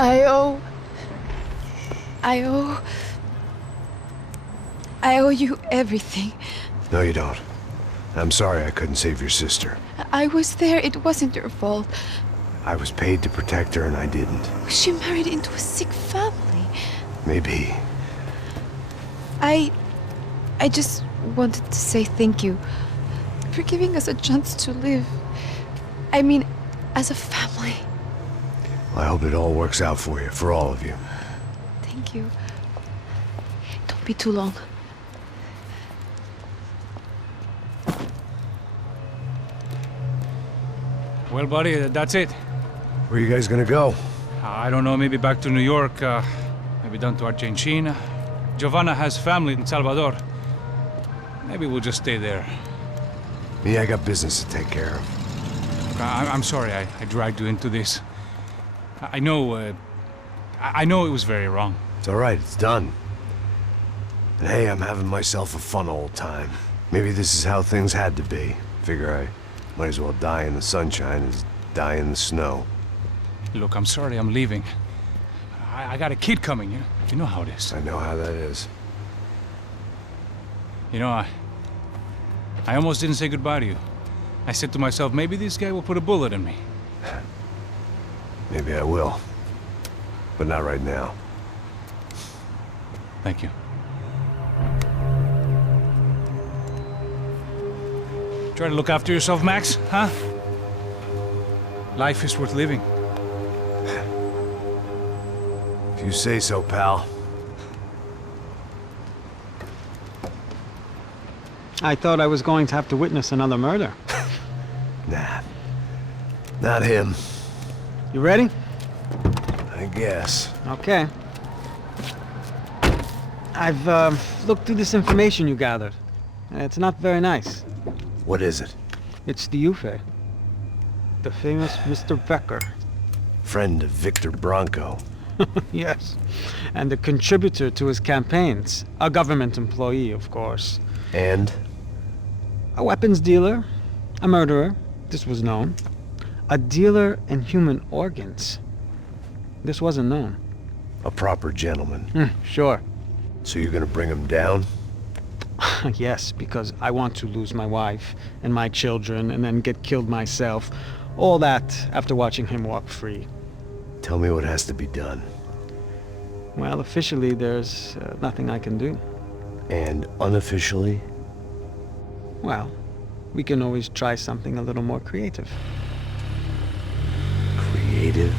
I owe... I owe you everything. No, you don't. I'm sorry I couldn't save your sister. I was there. It wasn't your fault. I was paid to protect her and I didn't. She married into a sick family. Maybe. I just wanted to say thank you for giving us a chance to live. I mean, as a family. I hope it all works out for you, for all of you. Thank you. Don't be too long. Well, buddy, that's it. Where are you guys gonna go? I don't know, maybe back to New York, maybe down to Argentina. Giovanna has family in Salvador. Maybe we'll just stay there. Me, I got business to take care of. I'm sorry I dragged you into this. I know it was very wrong. It's all right, it's done. And hey, I'm having myself a fun old time. Maybe this is how things had to be. Figure I might as well die in the sunshine as die in the snow. Look, I'm sorry I'm leaving. I got a kid coming, you know how it is. I know how that is. You know, I almost didn't say goodbye to you. I said to myself, maybe this guy will put a bullet in me. Maybe I will. But not right now. Thank you. Try to look after yourself, Max, huh? Life is worth living. If you say so, pal. I thought I was going to have to witness another murder. Nah. Not him. You ready? I guess. Okay. I've looked through this information you gathered. It's not very nice. What is it? It's the Ufe. The famous Mr. Becker. Friend of Victor Bronco. Yes. And a contributor to his campaigns. A government employee, of course. And? A weapons dealer. A murderer. This was known. A dealer in human organs. This wasn't known. A proper gentleman. Sure. So you're gonna bring him down? Yes, because I want to lose my wife and my children and then get killed myself. All that after watching him walk free. Tell me what has to be done. Well, officially, there's nothing I can do. And unofficially? Well, we can always try something a little more creative. Creative?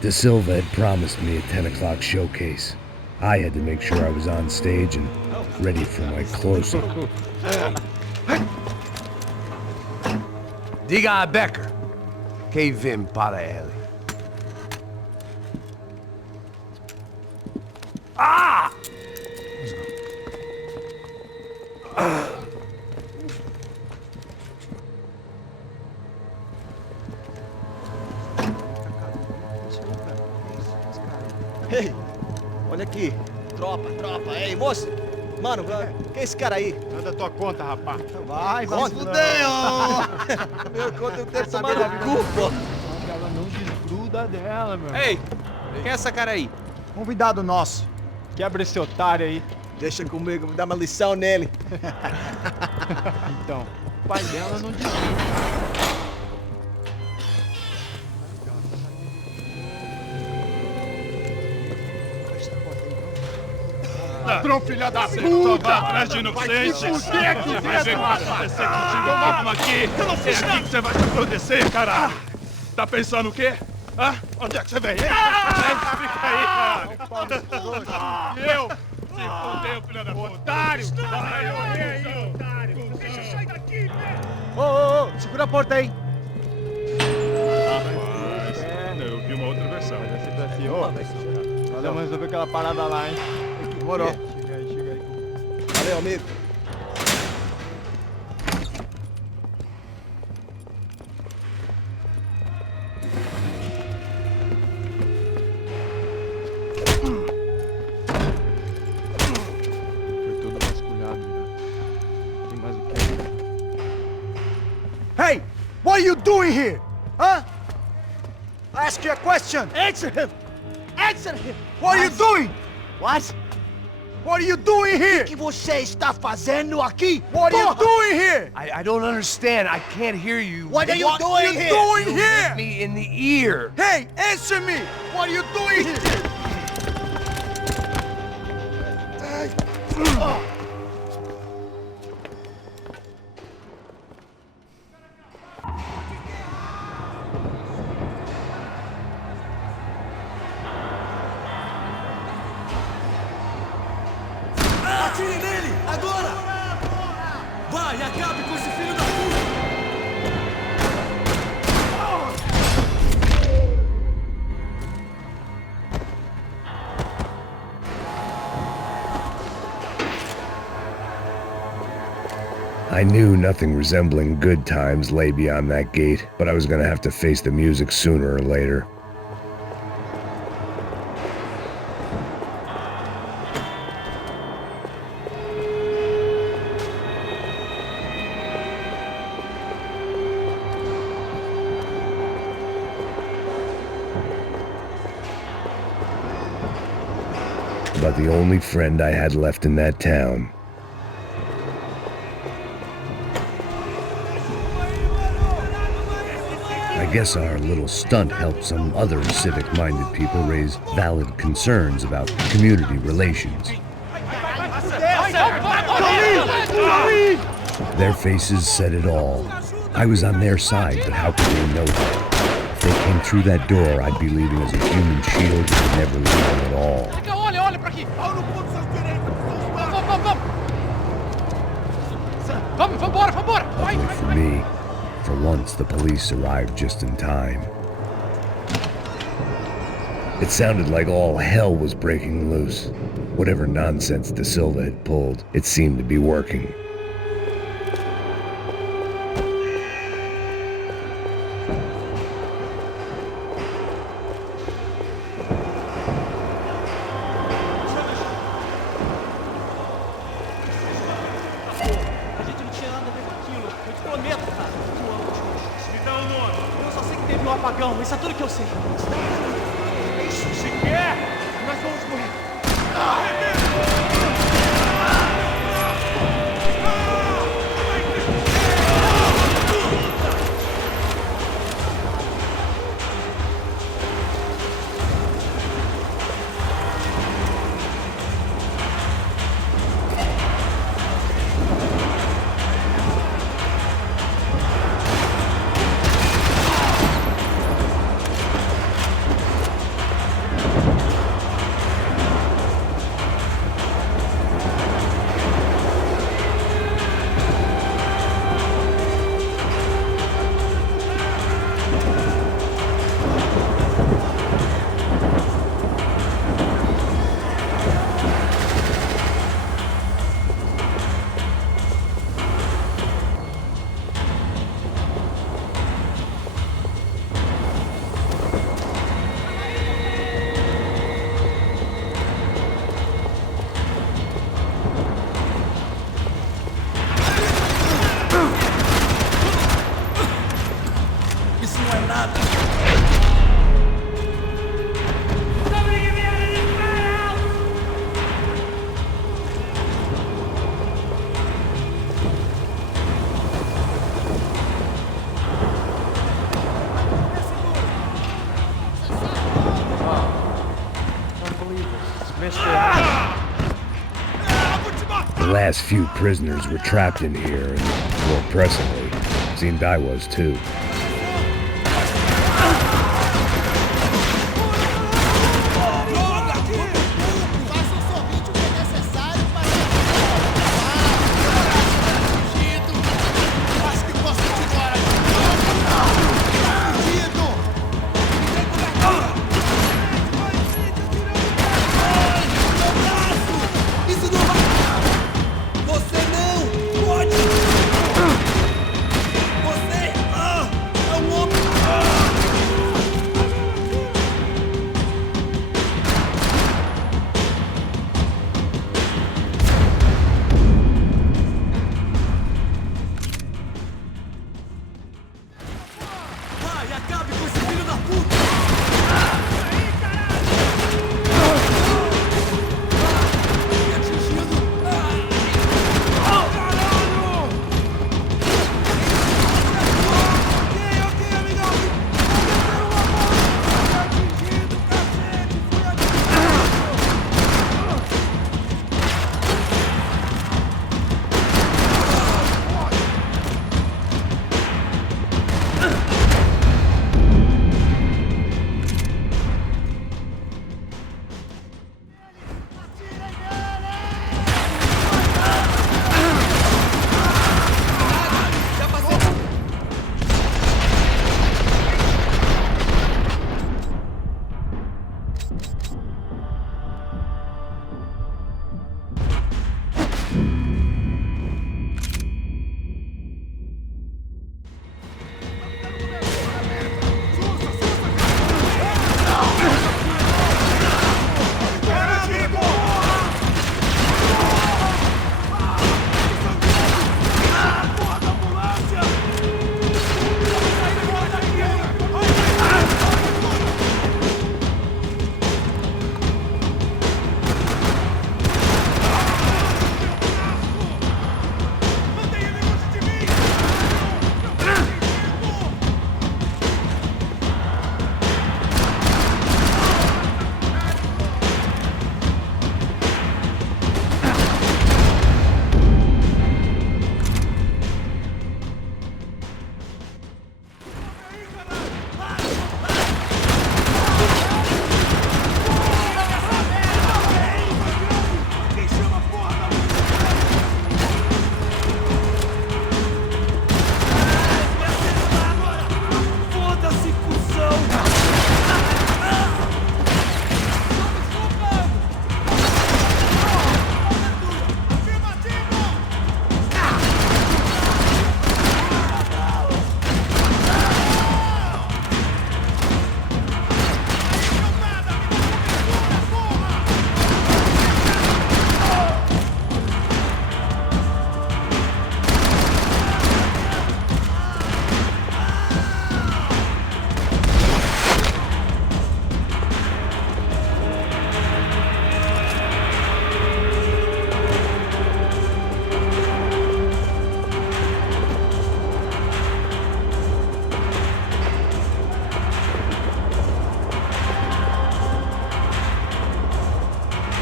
De Silva had promised me a 10 o'clock showcase. I had to make sure I was on stage and ready for my close-up. Diga a Becker. Que vim para ele. Ah! Ei, olha aqui. Tropa. Ei, moço. Mano, que é esse cara aí? Manda tua conta, rapaz. Vai se fuder, ó! Meu conta eu tenho que tomar no cu, pô. Ela não desgruda dela, meu. Ei, quem é essa cara aí? Convidado nosso. Quebra esse otário aí. Deixa comigo, vou dar uma lição nele. Então, o pai dela não desgruda. Ladrão, filha da puta! Vai atrás de inocentes! Vai ver o que vai acontecer contigo mesmo aqui! É aqui que você vai se acontecer, cara! Tá pensando o quê? Hã? Onde é que você vem? Fica aí, cara! E eu? Se fodeu, filha da puta! Otário! Vai morrer aí, otário! Deixa eu sair daqui, velho! Ô, segura a porta aí! Rapaz, eu vi uma outra versão. Assim, ô, nós vamos resolver aquela parada lá, hein? Demorou. Chega aí. Valeu, amigo. Foi todo vasculhado já. Tem mais o quê? Hey! doing here? Huh? I ask you a question. Answer him. Answer him. What are you doing? What? What are you doing here? O que você está fazendo aqui? What are you doing here? I don't understand. I can't hear you. What are you doing here? What are you doing You here? hit me in the ear. Hey, answer me. What are you doing here? Atire nele! Agora! Vai, acabe com esse filho da puta! I knew nothing resembling good times lay beyond that gate, but I was gonna have to face the music sooner or later. About the only friend I had left in that town. I guess our little stunt helped some other civic-minded people raise valid concerns about community relations. Their faces said it all. I was on their side, but how could they know that? If they came through that door, I'd be leaving as a human shield and never leaving at all. Olha pra aqui! Vamos, vambora, vambora! Luckily for me, for once the police arrived just in time. It sounded like all hell was breaking loose. Whatever nonsense De Silva had pulled, it seemed to be working. Isso é tudo que eu sei. Isso, se quer, nós vamos morrer. The last few prisoners were trapped in here, and more pressingly, seemed I was too.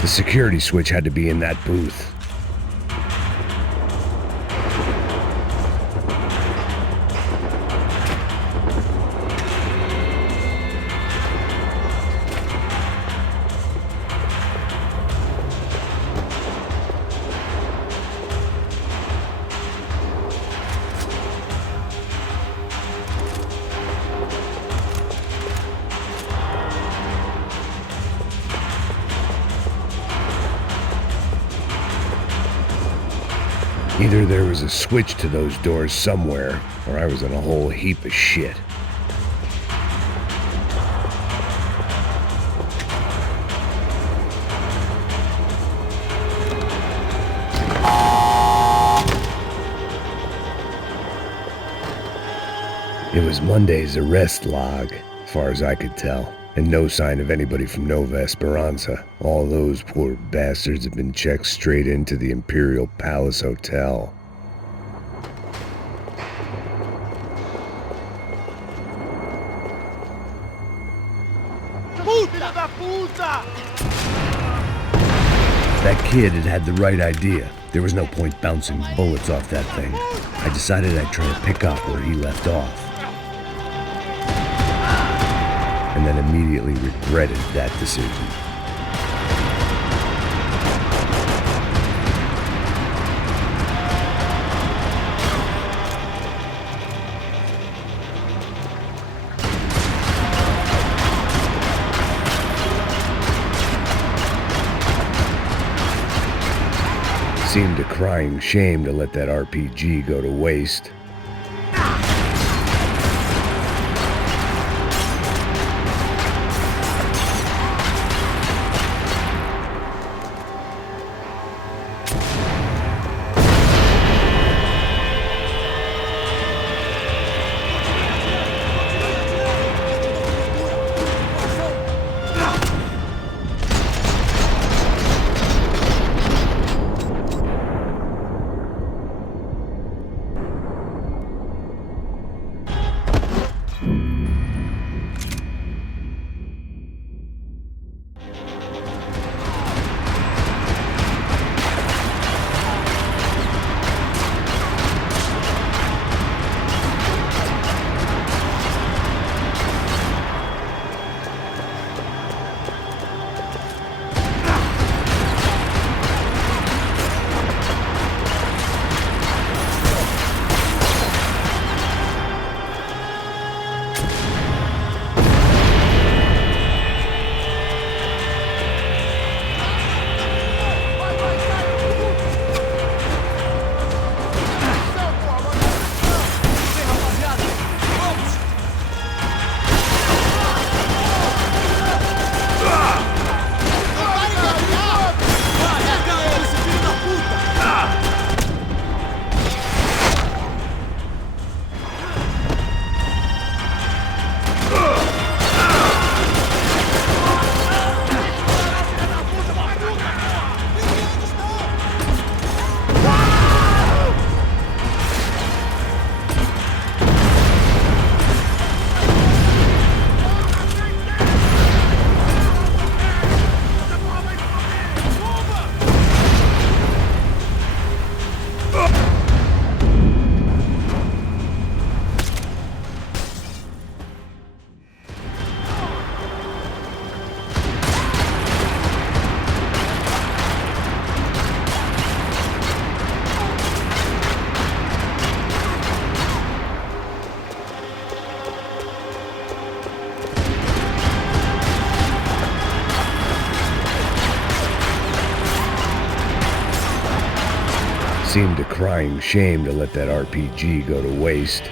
The security switch had to be in that booth. Either there was a switch to those doors somewhere, or I was in a whole heap of shit. It was Monday's arrest log, as far as I could tell, and no sign of anybody from Nova Esperanza. All those poor bastards had been checked straight into the Imperial Palace Hotel. Filho da puta! That kid had had the right idea. There was no point bouncing bullets off that thing. I decided I'd try to pick up where he left off. And then immediately regretted that decision. Seemed a crying shame to let that RPG go to waste. Seemed a crying shame to let that RPG go to waste.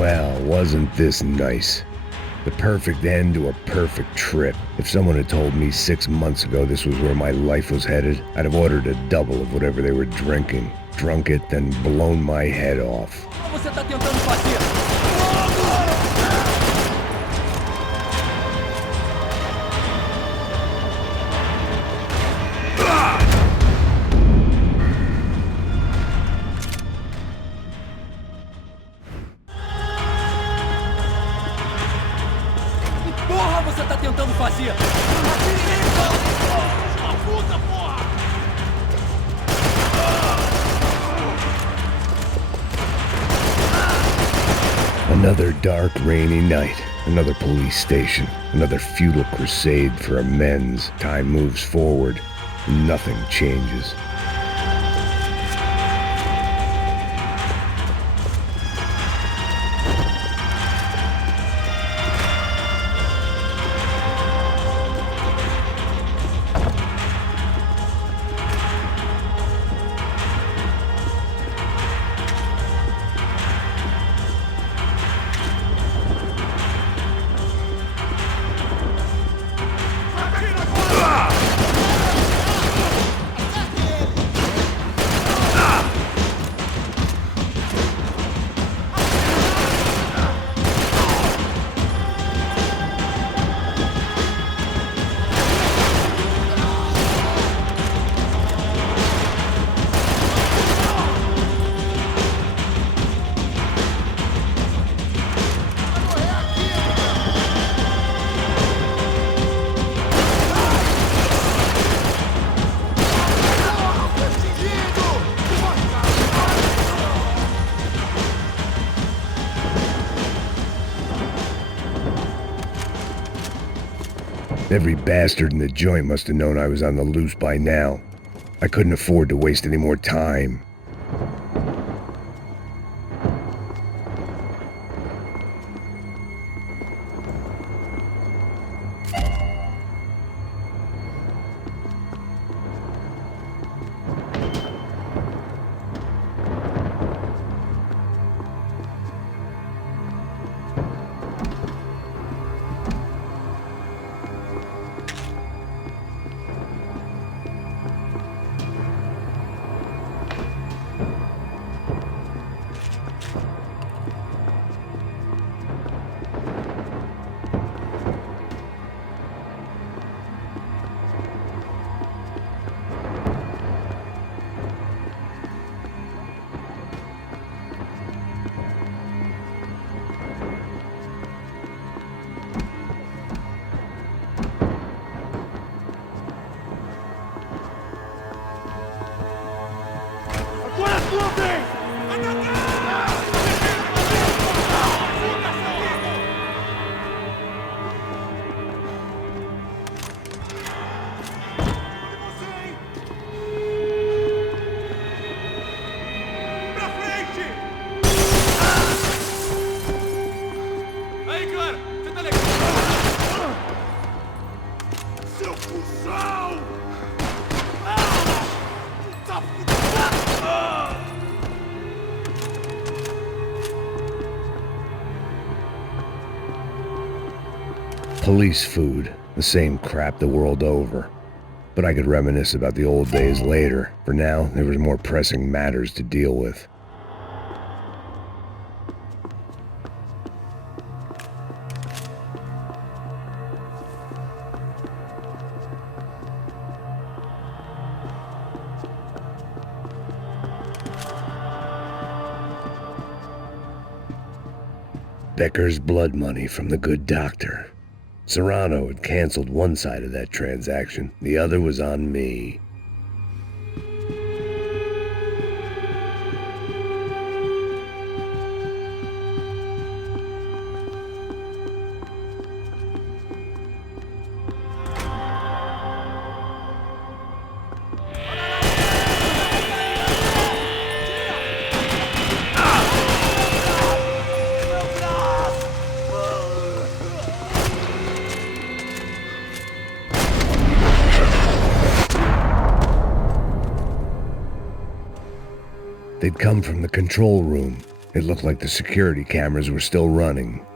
Well, wasn't this nice? The perfect end to a perfect trip. If someone had told me 6 months ago this was where my life was headed, I'd have ordered a double of whatever they were drinking, drunk it, then blown my head off. O que você tá tentando fazer? Que porra você tá tentando fazer? Atire nele, sua puta, porra! Another dark, rainy night. Another police station. Another futile crusade for amends. Time moves forward. Nothing changes. Every bastard in the joint must have known I was on the loose by now. I couldn't afford to waste any more time. Police food, the same crap the world over. But I could reminisce about the old days later. For now, there was more pressing matters to deal with. Becker's blood money from the good doctor. Serrano had canceled one side of that transaction. The other was on me. They'd come from the control room. It looked like the security cameras were still running.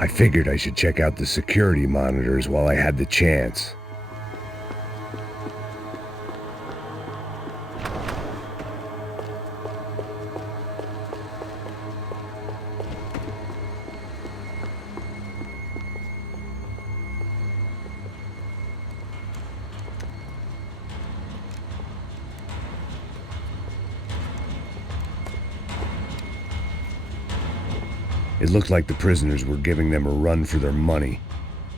I figured I should check out the security monitors while I had the chance. It looked like the prisoners were giving them a run for their money.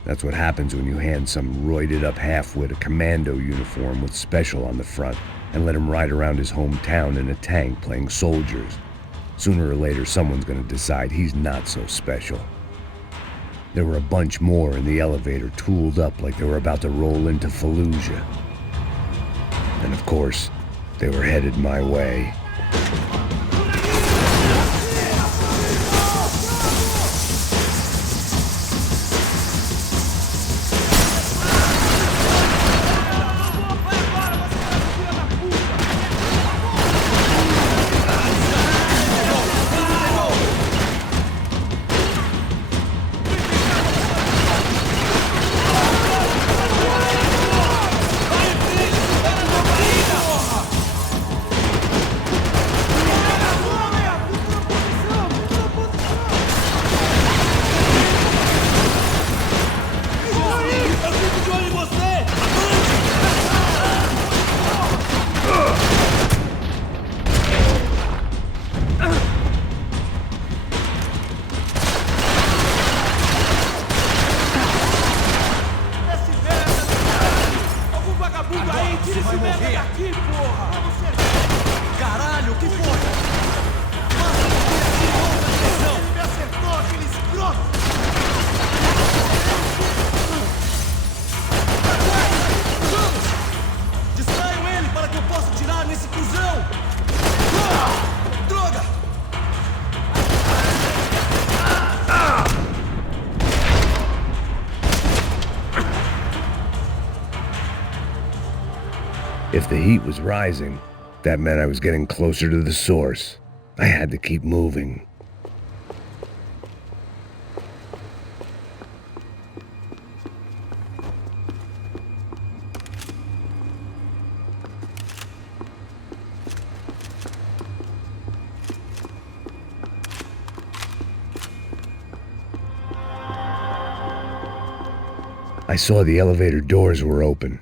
That's what happens when you hand some roided-up halfwit a commando uniform with special on the front and let him ride around his hometown in a tank playing soldiers. Sooner or later, someone's gonna decide he's not so special. There were a bunch more in the elevator, tooled up like they were about to roll into Fallujah. And of course, they were headed my way. Caralho, o que foi? Ele me acertou, aquele escroto! Vamos! Distraiam ele para que eu possa tirar nesse cuzão! Droga! If the heat was rising, that meant I was getting closer to the source. I had to keep moving. I saw the elevator doors were open.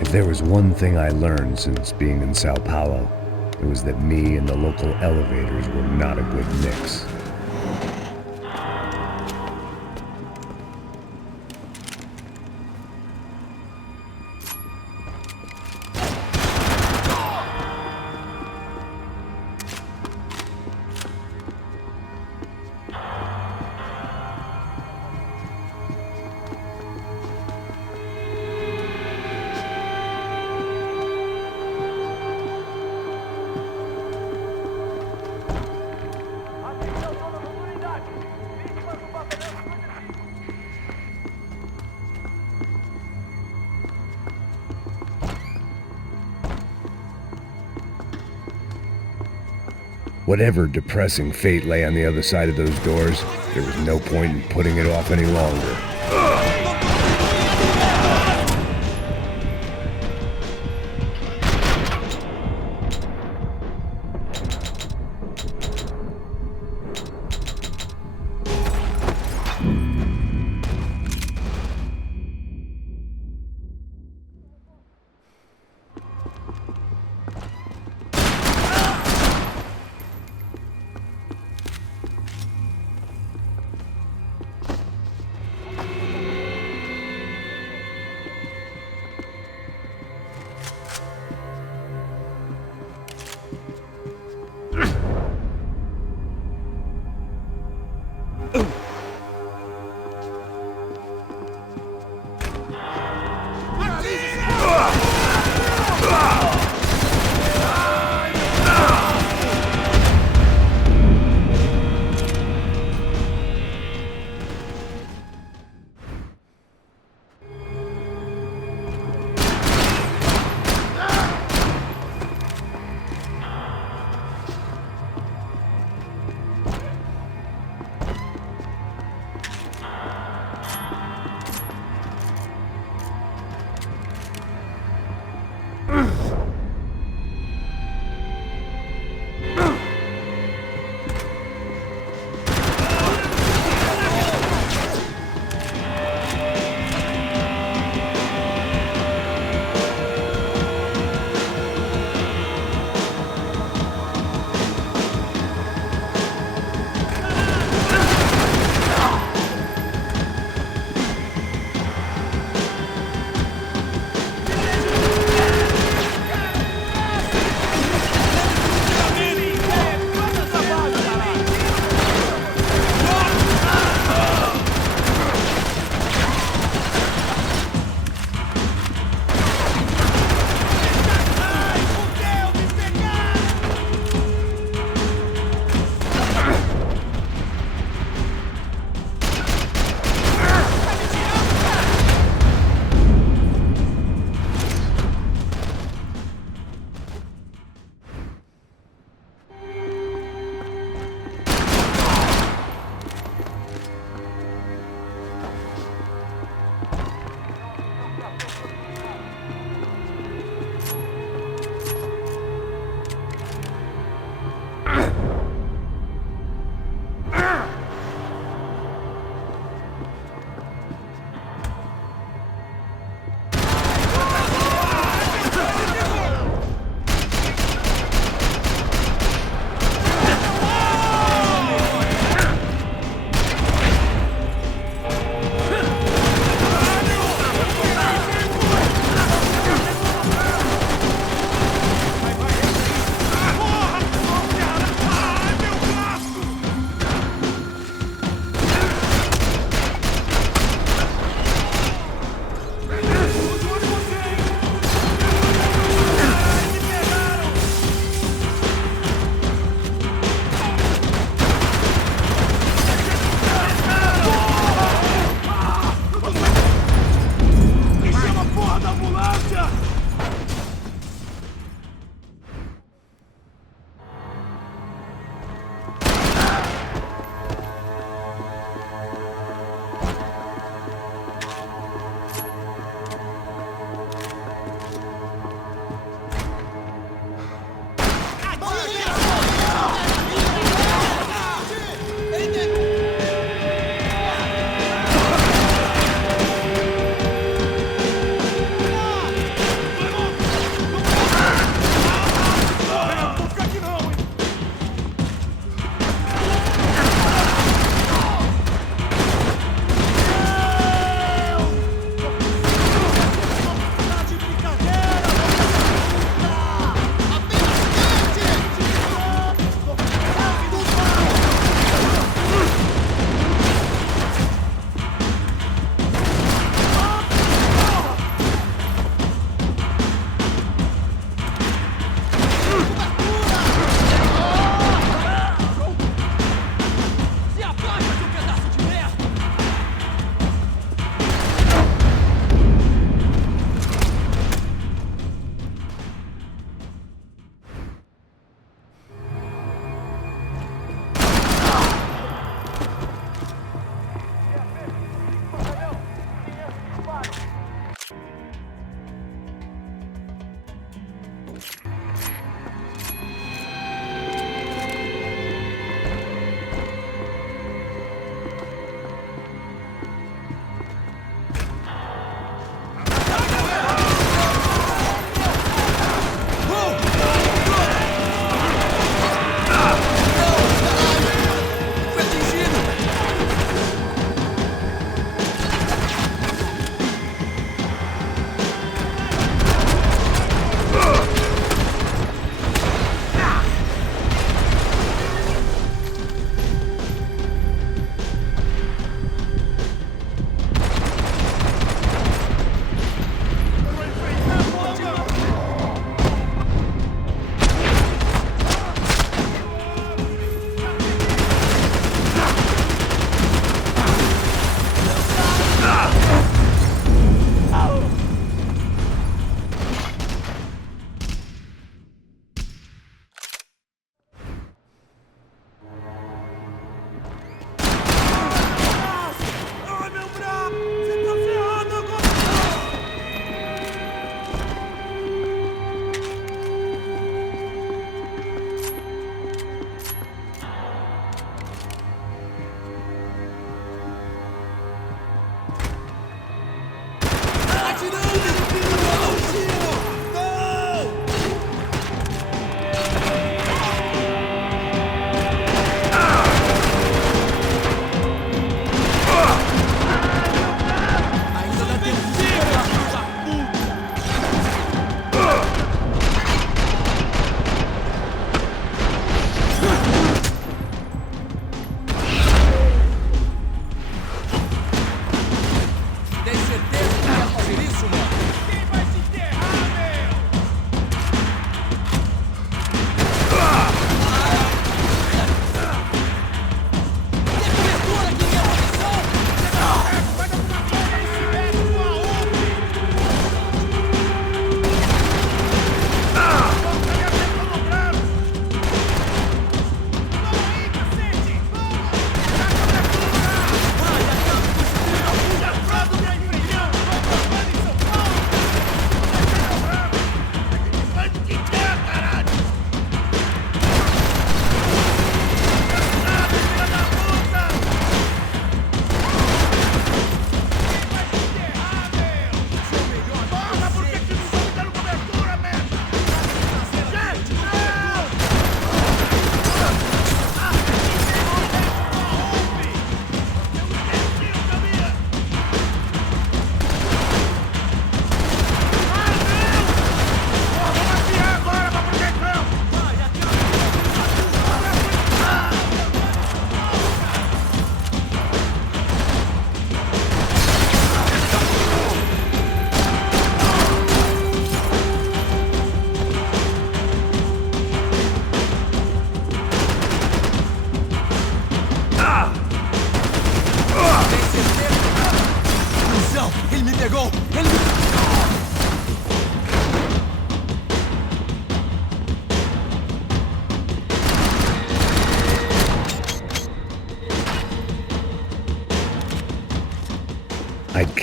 If there was one thing I learned since being in Sao Paulo, it was that me and the local elevators were not a good mix. Whatever depressing fate lay on the other side of those doors, there was no point in putting it off any longer.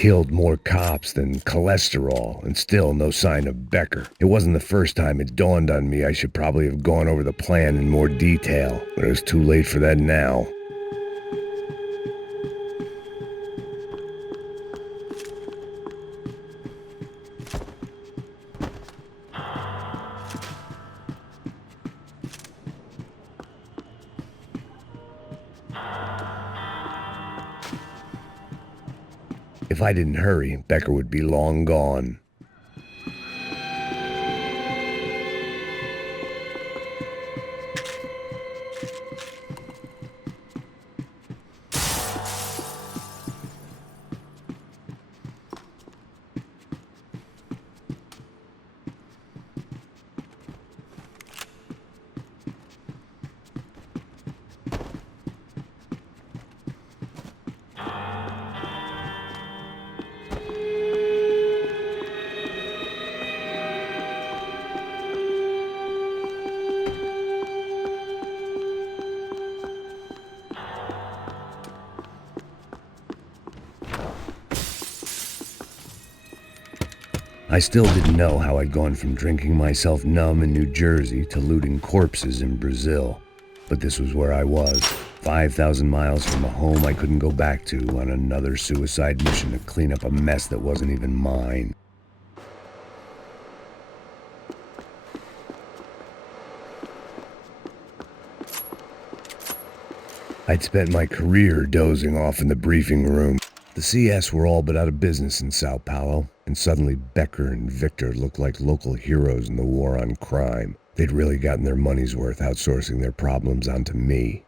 killed more cops than cholesterol, and still no sign of Becker. It wasn't the first time it dawned on me I should probably have gone over the plan in more detail, but it was too late for that now. If I didn't hurry, Becker would be long gone. I still didn't know how I'd gone from drinking myself numb in New Jersey to looting corpses in Brazil. But this was where I was, 5,000 miles from a home I couldn't go back to, on another suicide mission to clean up a mess that wasn't even mine. I'd spent my career dozing off in the briefing room. The CS were all but out of business in Sao Paulo, and suddenly Becker and Victor looked like local heroes in the war on crime. They'd really gotten their money's worth outsourcing their problems onto me.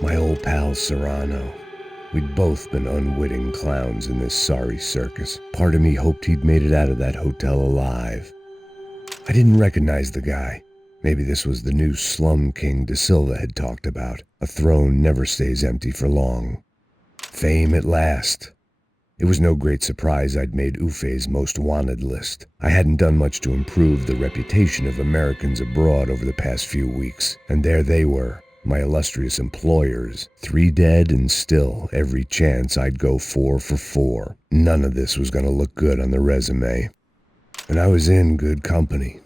My old pal Serrano. We'd both been unwitting clowns in this sorry circus. Part of me hoped he'd made it out of that hotel alive. I didn't recognize the guy. Maybe this was the new slum king De Silva had talked about. A throne never stays empty for long. Fame at last. It was no great surprise I'd made Ufe's most wanted list. I hadn't done much to improve the reputation of Americans abroad over the past few weeks, and there they were, my illustrious employers, 3 dead and still every chance I'd go 4 for 4. None of this was going to look good on the resume. And I was in good company.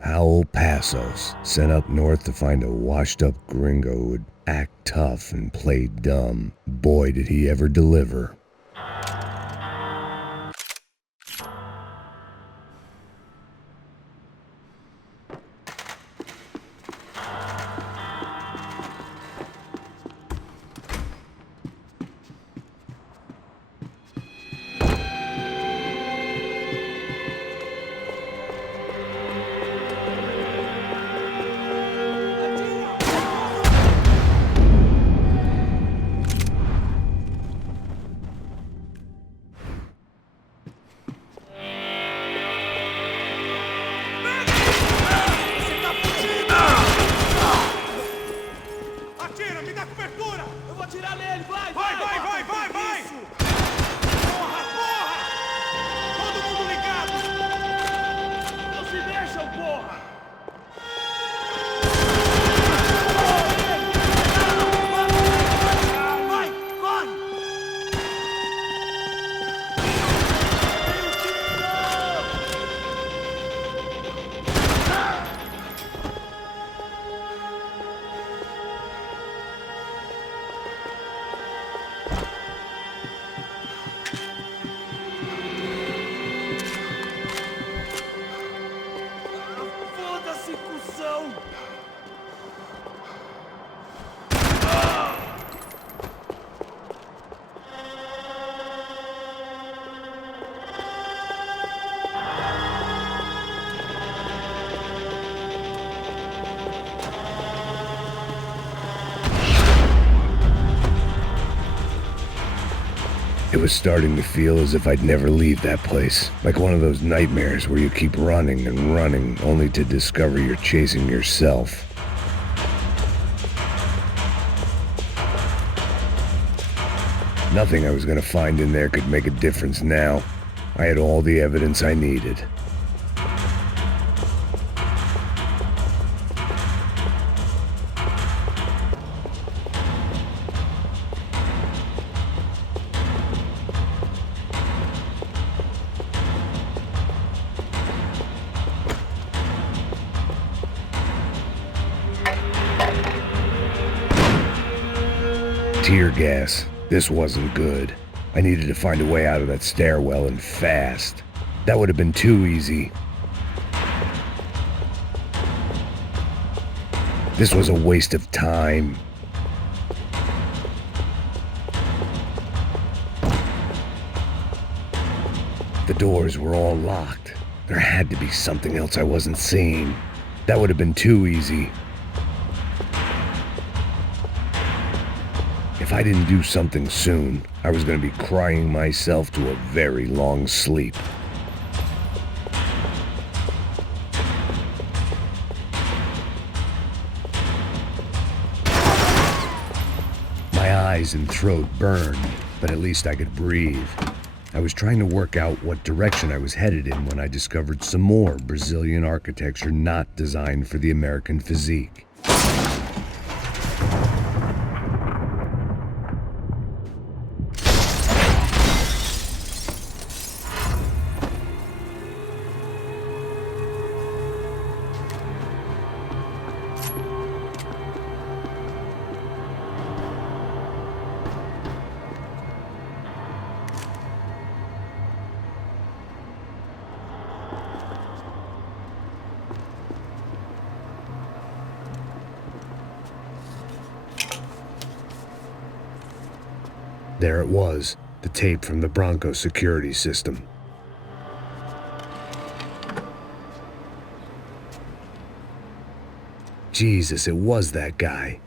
Howell Passos, sent up north to find a washed-up gringo who would act tough and play dumb. Boy, did he ever deliver. It was starting to feel as if I'd never leave that place. Like one of those nightmares where you keep running and running, only to discover you're chasing yourself. Nothing I was going to find in there could make a difference now. I had all the evidence I needed. Tear gas. This wasn't good. I needed to find a way out of that stairwell and fast. That would have been too easy. This was a waste of time. The doors were all locked. There had to be something else I wasn't seeing. That would have been too easy. If I didn't do something soon, I was going to be crying myself to a very long sleep. My eyes and throat burned, but at least I could breathe. I was trying to work out what direction I was headed in when I discovered some more Brazilian architecture not designed for the American physique. There it was, the tape from the Bronco security system. Jesus, it was that guy.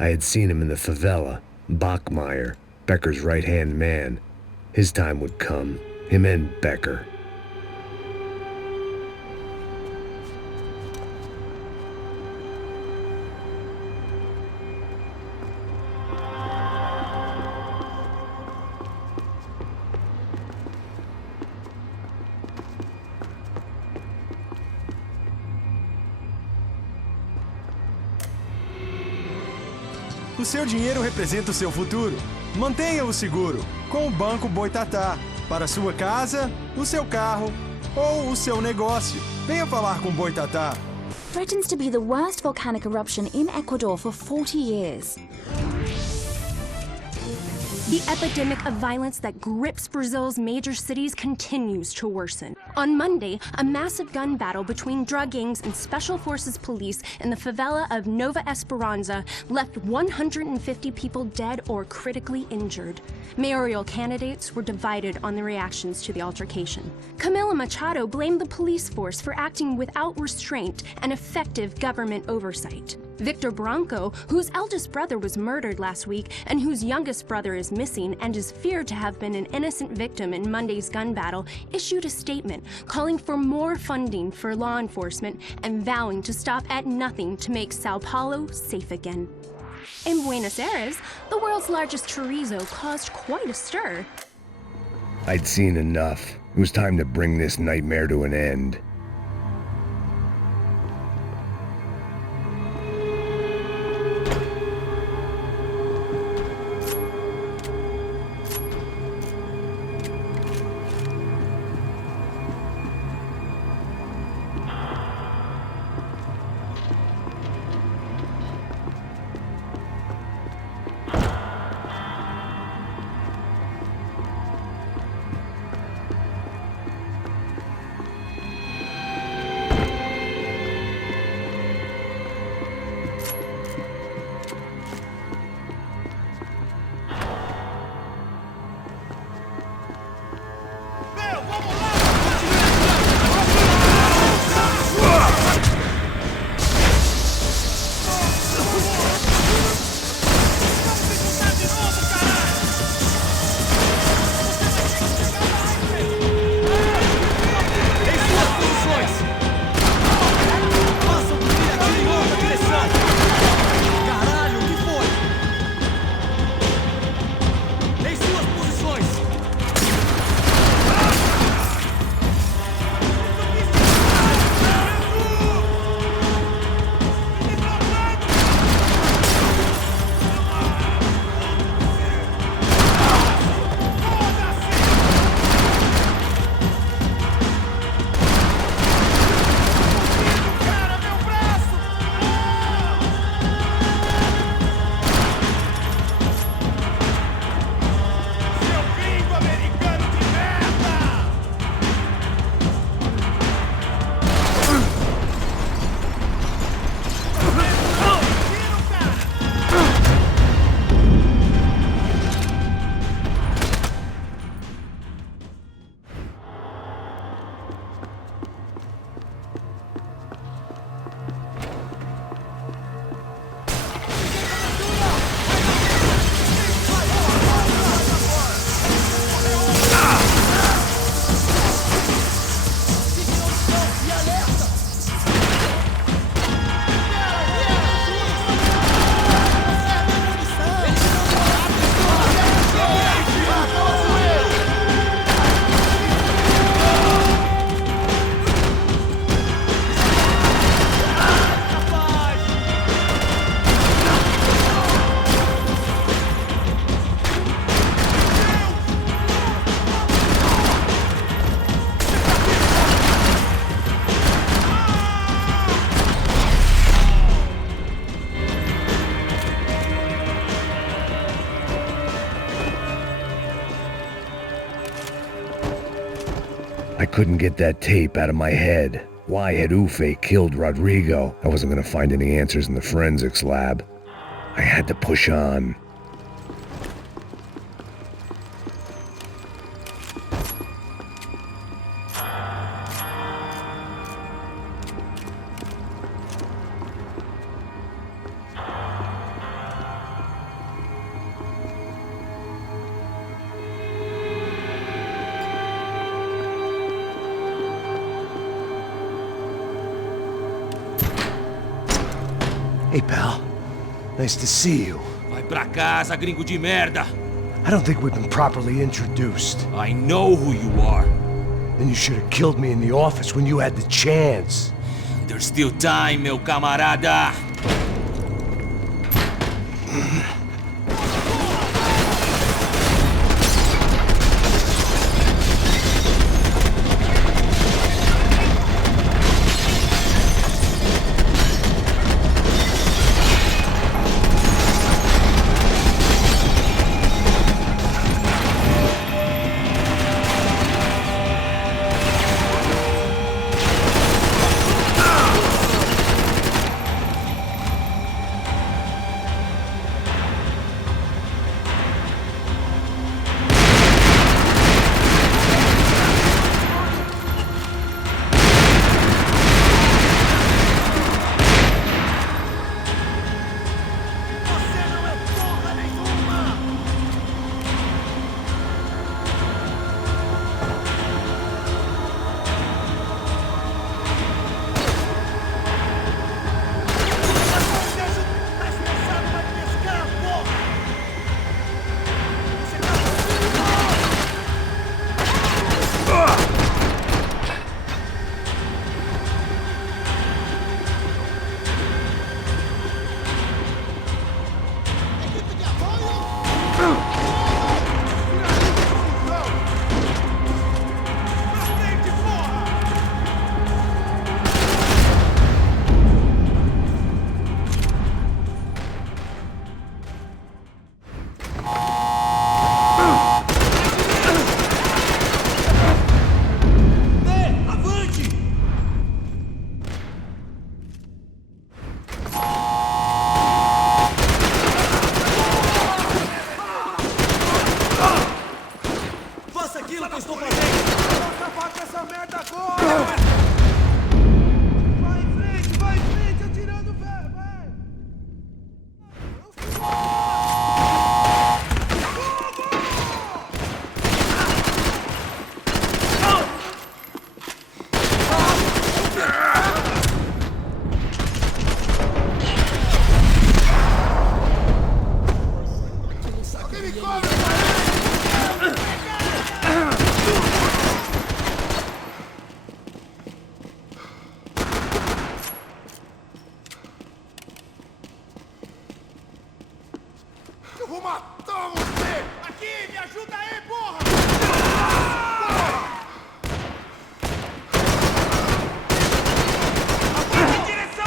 I had seen him in the favela, Bachmeyer, Becker's right-hand man. His time would come, him and Becker. O seu dinheiro representa o seu futuro. Mantenha-o seguro com o Banco Boitatá. Para sua casa, o seu carro ou o seu negócio. Venha falar com Boitatá. Threatens to be the worst volcanic eruption in Ecuador for 40 years. The epidemic of violence that grips Brazil's major cities continues to worsen. On Monday, a massive gun battle between drug gangs and special forces police in the favela of Nova Esperança left 150 people dead or critically injured. Mayoral candidates were divided on the reactions to the altercation. Camila Machado blamed the police force for acting without restraint and effective government oversight. Victor Branco, whose eldest brother was murdered last week and whose youngest brother is missing and is feared to have been an innocent victim in Monday's gun battle, issued a statement calling for more funding for law enforcement and vowing to stop at nothing to make Sao Paulo safe again. In Buenos Aires, the world's largest chorizo caused quite a stir. I'd seen enough. It was time to bring this nightmare to an end. I couldn't get that tape out of my head. Why had Ufe killed Rodrigo? I wasn't gonna find any answers in the forensics lab. I had to push on. Hey, pal. Nice to see you. Vai pra casa, gringo de merda. I don't think we've been properly introduced. I know who you are. Then you should have killed me in the office when you had the chance. There's still time, meu camarada. Eu vou matar você! Aqui, me ajuda aí, porra! Aponta em direção!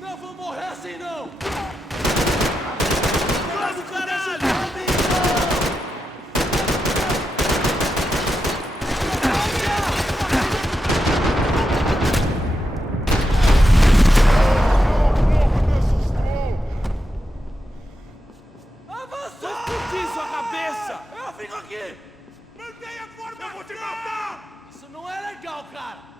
Não vou morrer assim, não! Vamos, caralho! Avançou! Eu explodi sua cabeça! Eu fico aqui! Mantenha a forma! Eu vou te matar! Isso não é legal, cara!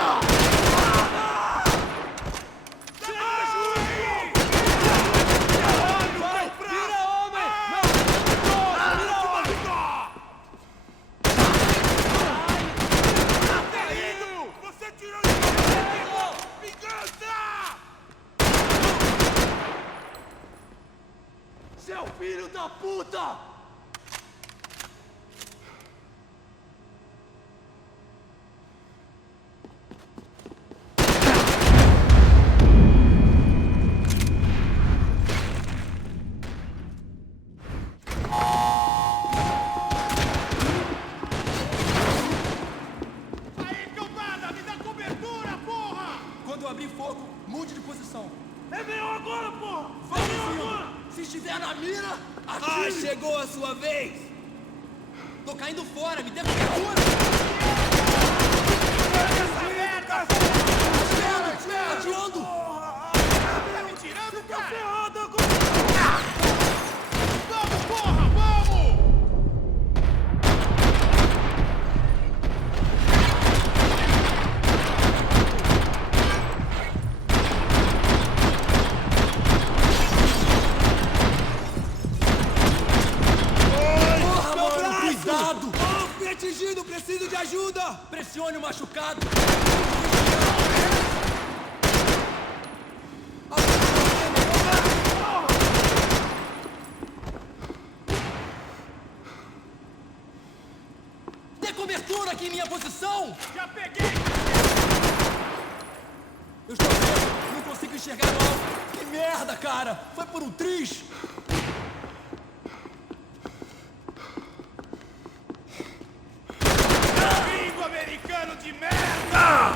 Ah! Ajuda! Quando eu abrir fogo, mude de posição. É melhor agora, porra! Vamos agora! Se estiver na mira, atire! Chegou a sua vez! Tô caindo fora, me dê cobertura! Essa merda! Adiando! Tá me tirando, cara? Tá ferrado agora! Vamos, porra! Vamos! Cuidado! Oh, fui atingido! Preciso de ajuda! Pressione o machucado! Dê cobertura aqui em minha posição! Já peguei! Eu estou preso! Não consigo enxergar no alto! Que merda, cara! Foi por um triz! Americano de merda!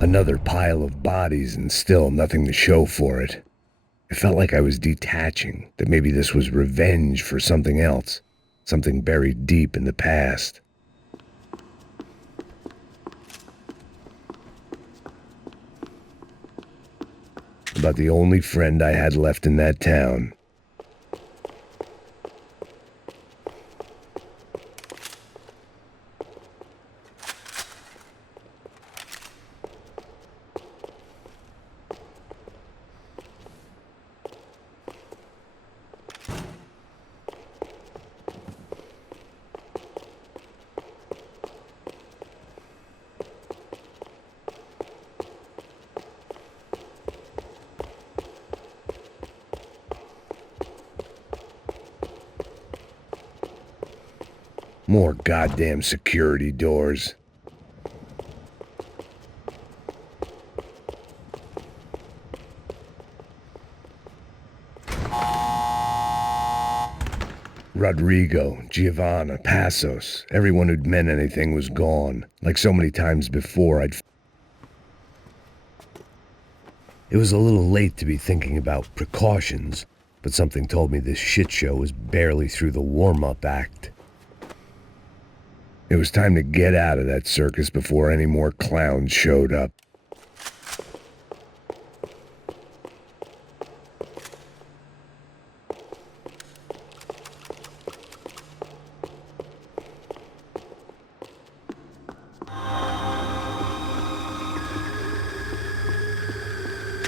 Another pile of bodies and still nothing to show for it. It felt like I was detaching, that maybe this was revenge for something else, something buried deep in the past. About the only friend I had left in that town. More goddamn security doors. Rodrigo, Giovanna, Passos, everyone who'd meant anything was gone. Like so many times before, It was a little late to be thinking about precautions, but something told me this shit show was barely through the warm-up act. It was time to get out of that circus before any more clowns showed up.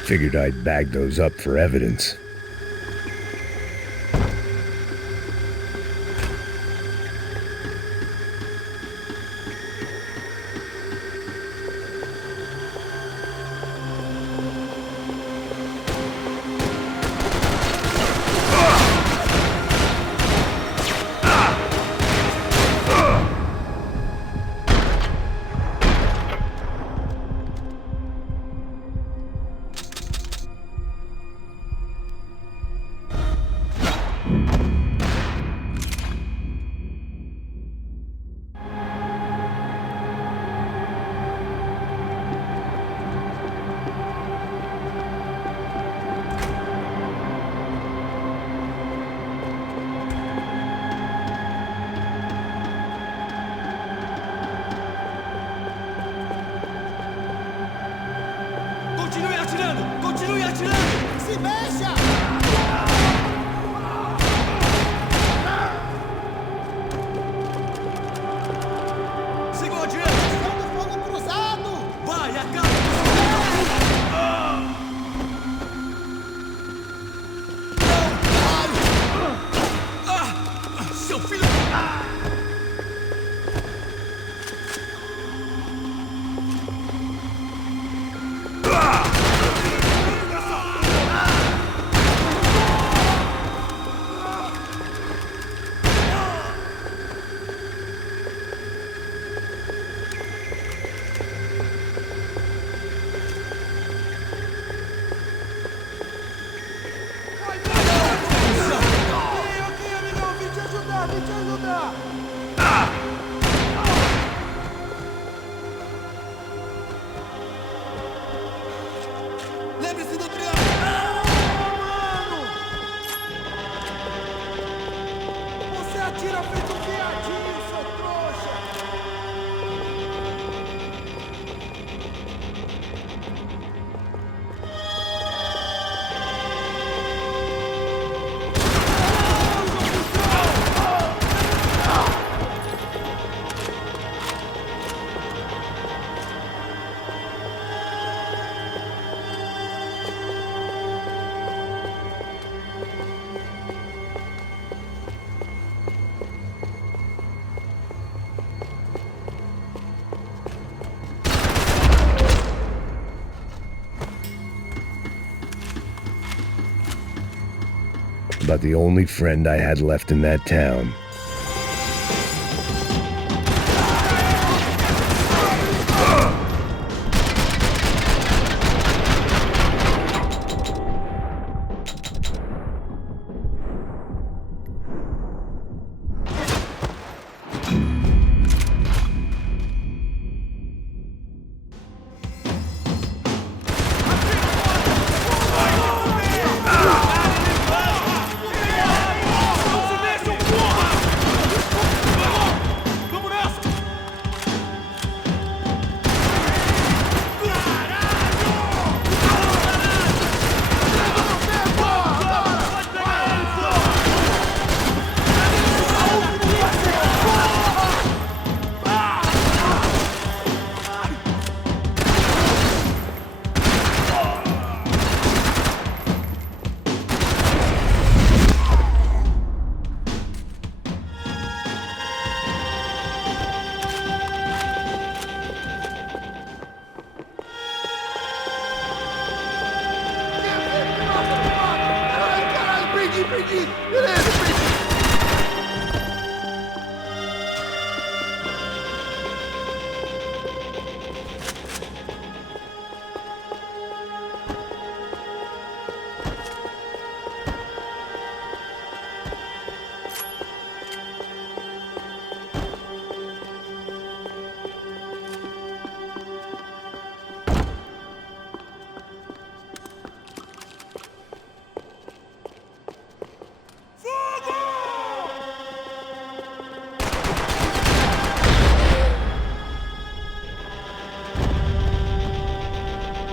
Figured I'd bag those up for evidence. atira feito um viadinho, seu trouxa! About the only friend I had left in that town.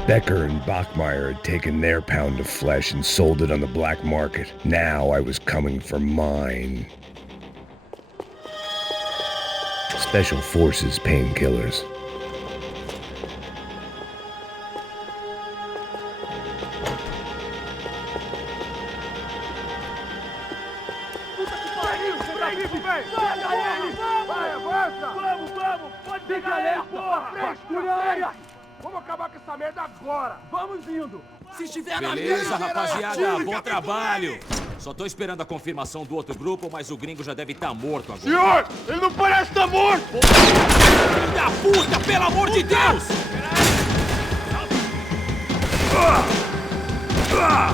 Becker and Bachmeyer had taken their pound of flesh and sold it on the black market. Now I was coming for mine. Special Forces painkillers. Vamos acabar com essa merda agora! Vamos indo! Se estiver na Beleza, rapaziada, bom trabalho! Só tô esperando a confirmação do outro grupo, mas o gringo já deve estar morto agora. Senhor, ele não parece estar morto! Filho da puta, pelo amor de Deus! Ah!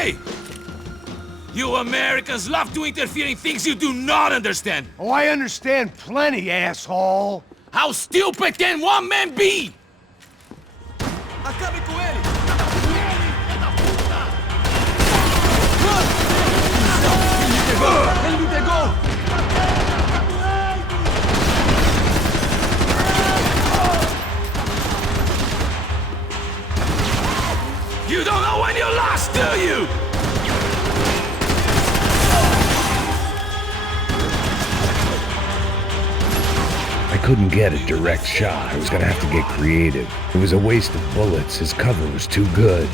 Hey! You Americans love to interfere in things you do not understand. Oh, I understand plenty, asshole. How stupid can one man be? Acabe com ele! Ele me pegou! You don't know when you're lost, do you? I couldn't get a direct shot. I was gonna have to get creative. It was a waste of bullets. His cover was too good.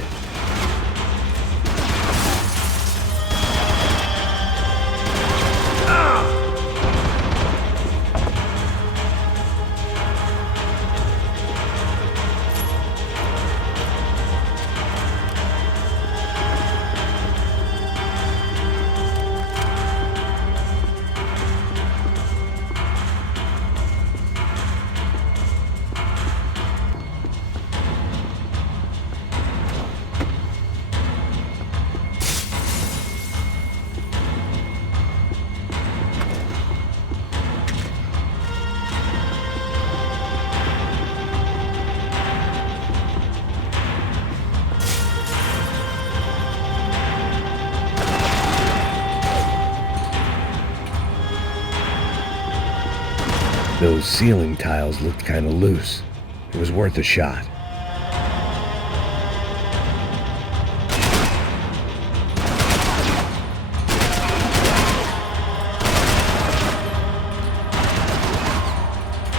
Those ceiling tiles looked kinda loose. It was worth a shot.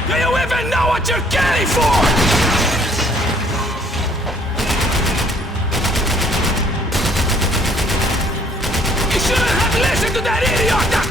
Do you even know what you're getting for? You shouldn't have listened to that idiot!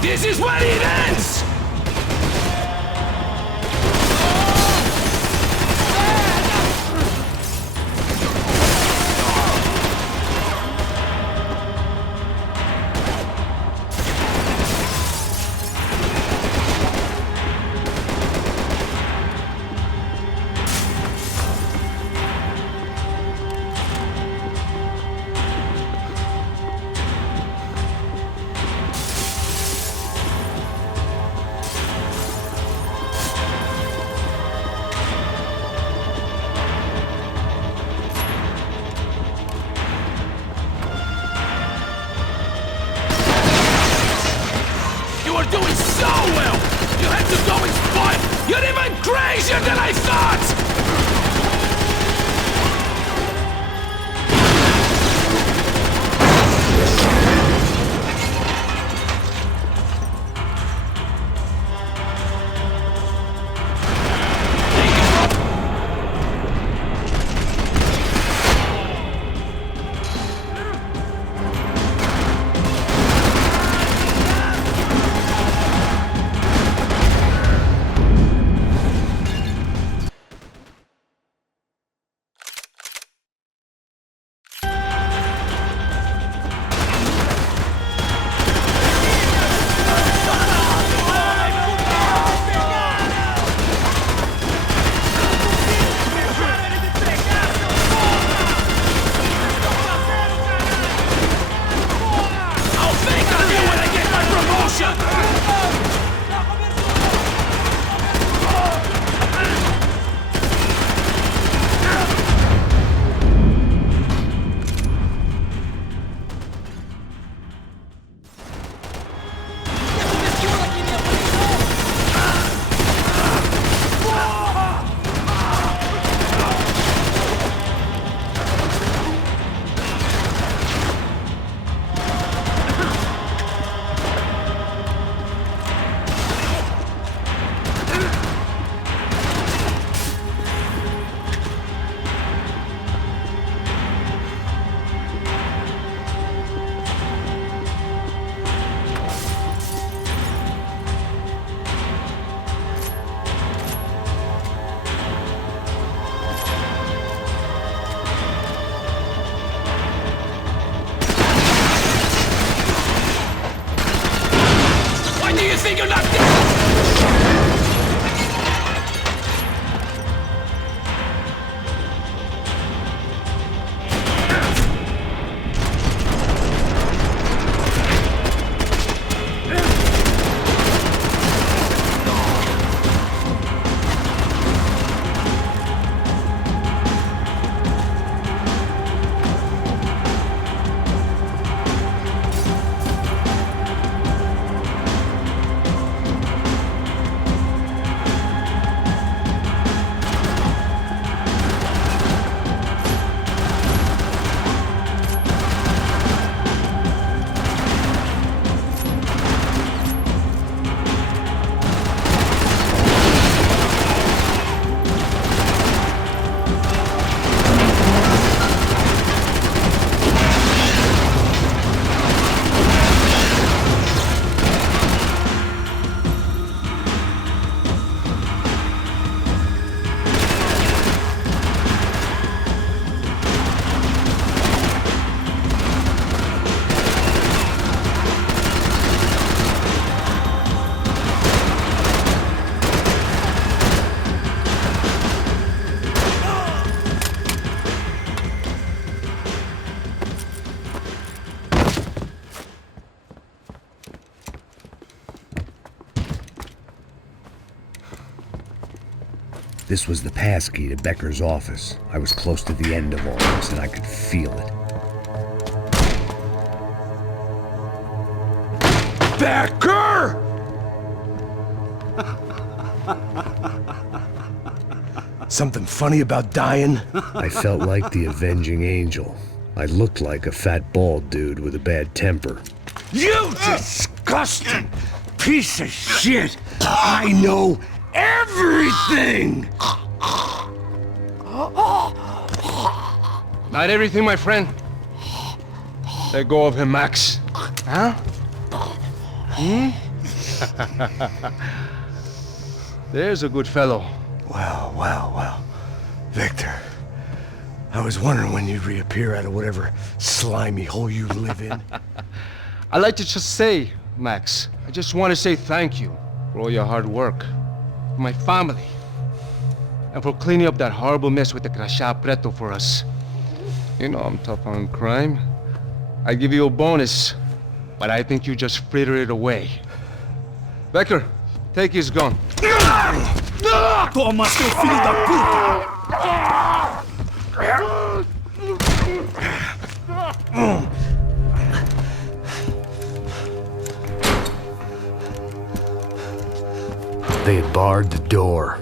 This is where it ends! Doing so well! You had to go in spot! You're even crazier than I thought! This was the passkey to Becker's office. I was close to the end of all this, and I could feel it. Becker! Something funny about dying? I felt like the avenging angel. I looked like a fat bald dude with a bad temper. You disgusting piece of shit! I know everything! Not everything, my friend. Let go of him, Max. Huh? There's a good fellow. Well. Victor, I was wondering when you'd reappear out of whatever slimy hole you live in. I'd like to just say, Max, I just want to say thank you for all your hard work, for my family, and for cleaning up that horrible mess with the Crachá Preto for us. You know I'm tough on crime. I give you a bonus, but I think you just fritter it away. Becker, take his gun. Toma, seu filho da puta! They had barred the door.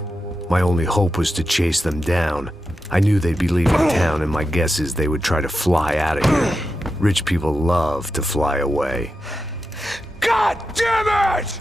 My only hope was to chase them down. I knew they'd be leaving town, and my guess is they would try to fly out of here. Rich people love to fly away. God damn it!